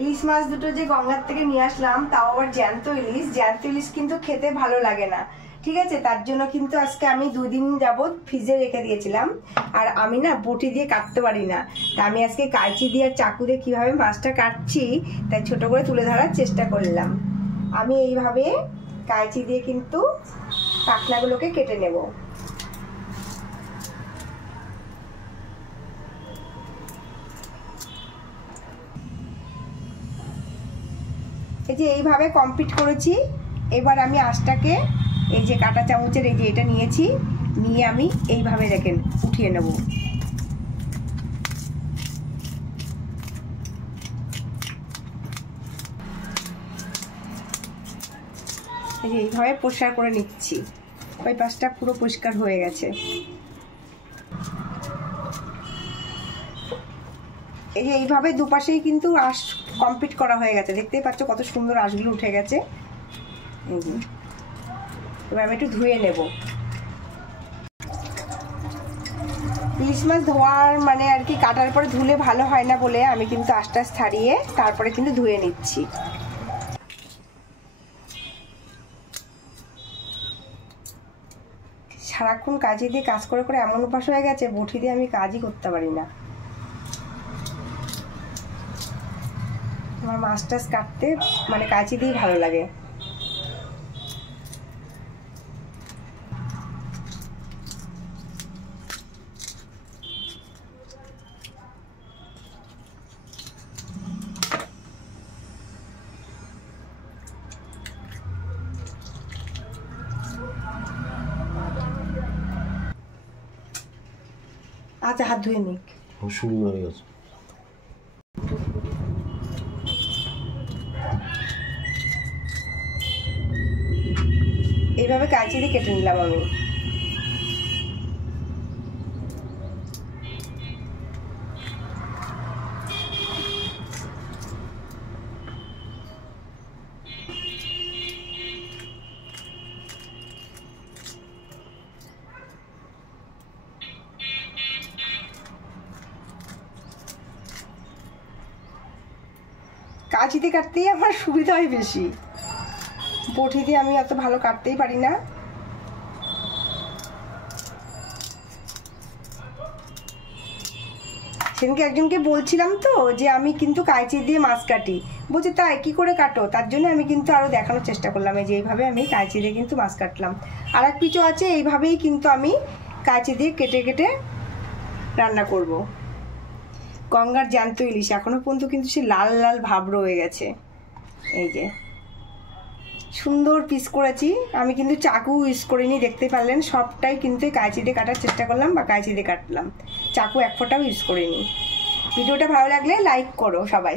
ইলিশ মাছ দুটো যে গঙ্গার থেকে নিয়ে আসলাম, তাও আবার জ্যান্ত ইলিশ কিন্তু খেতে ভালো লাগে না, ঠিক আছে। তার জন্য কিন্তু আজকে আমি 2 দিন যাবত ফ্রিজে রেখে দিয়েছিলাম। আর আমি না বটি দিয়ে কাটতে পারি না, তা আমি আজকে কাঁচি দিয়ে আর চাকু দিয়ে কীভাবে মাছটা কাটছি তাই ছোট করে তুলে ধরার চেষ্টা করলাম। আমি এইভাবে কাঁচি দিয়ে কিন্তু কাঁকড়াগুলোকে কেটে নেব। এই যে এইভাবে কমপ্লিট করেছি। এবার আমি আঁশটাকে এই যে কাঁটা চামচের এই যে এটা নিয়েছি, নিয়ে আমি এইভাবে দেখেন উঠিয়ে নেব। এই যে এইভাবে পরিষ্কার করে নিচ্ছি। ওই পাশটা পুরো পরিষ্কার হয়ে গেছে। এই যে এইভাবে দুপাশেই কিন্তু আঁশ কমপ্লিট করা হয়ে গেছে, দেখতেই পাচ্ছ কত সুন্দর আঁশগুলো উঠে গেছে। এবার আমি একটু ধুয়ে নেব। ইলিশ মাছ ধোয়ার মানে আর কি কাটার পরে ধুলে ভালো হয় না বলে আমি কিন্তু আঁশটা ছাড়িয়ে তারপরে কিন্তু ধুয়ে নিচ্ছি। সারাক্ষণ কাঁচি দিয়ে কাজ করে করে এমন অভ্যাস হয়ে গেছে, বটি দিয়ে আমি কাজই করতে পারি না। আমার মাছ টাছ কাটতে মানে কাঁচি দিয়ে ভালো লাগে। আচ্ছা, হাত ধুয়ে নিক। শুরু হয়ে গেছে। এইভাবে কাঁচি দিয়ে কেটে নিলাম আমি। কাঁচিতে কাটতেই আমার সুবিধা হয় বেশি, বটি দিয়ে আমি অত ভালো কাটতেই পারি না। সেদিনকে একজনকে বলছিলাম তো যে আমি কিন্তু কাঁচি দিয়ে মাছ কাটি, বলছে তাই কি করে কাটো? তার জন্য আমি কিন্তু আরো দেখানোর চেষ্টা করলাম যে এইভাবে আমি কাঁচি দিয়ে কিন্তু মাছ কাটলাম। আর এক পিছু আছে, এইভাবেই কিন্তু আমি কাঁচি দিয়ে কেটে কেটে রান্না করব। গঙ্গার জ্যান্ত ইলিশ এখনো পর্যন্ত কিন্তু সে লাল লাল ভাব রয়ে গেছে। এই যে সুন্দর পিস করেছি আমি, কিন্তু চাকু ইউজ করিনি, দেখতে পারলেন সবটাই কিন্তু কাঁচি দিয়ে কাটার চেষ্টা করলাম বা কাঁচি দিয়ে কাটলাম, চাকু এক ফোঁটাও ইউজ করিনি। ভিডিওটা ভালো লাগলে লাইক করো সবাই।